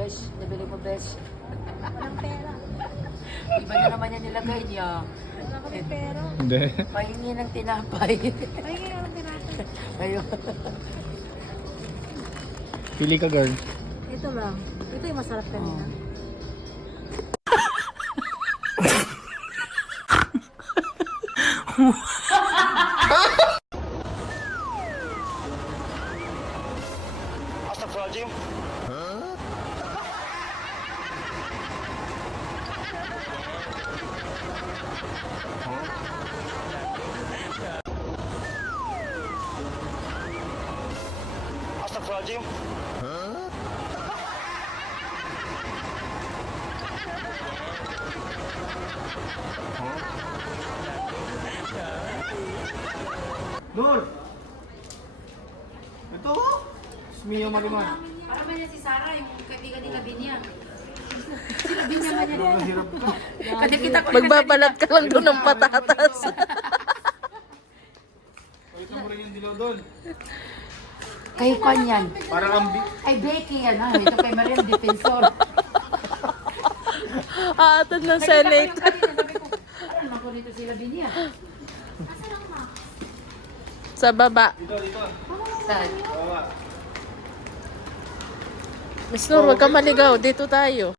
Besh, nabili mo, Besh. Walang pera. Iba na naman yan nilagay niya. Wala kami pera. Hindi. Pahingi ng tinapay. Ay, kaya lang pinatay. Ayun. Pili ka, girl. Ito lang. Ito yung masarap kanina. Astagfirullahaladzim. Astagfirullahaladzim. Dul! Ito! Mia Marimar. Parang ba si Sarah, yung kaibigan nila Binya? Sila Binya man yan. Mahirap ka. Kasi kita ko Magbabalat ka lang doon ng patatas. Ito mo rin yung dilaw doon. Kay Kwan yan. Parang ang Ay, Becky yan. Ah. Ito kay Mariam Defensor. Aatad ng Senate. Nakita ko yung kanina, sabi ko, ano naman ko dito sila Binya? Sa baba. Dito. Saan? Bawa. Miss Nur, huwag ka maligaw. Dito tayo.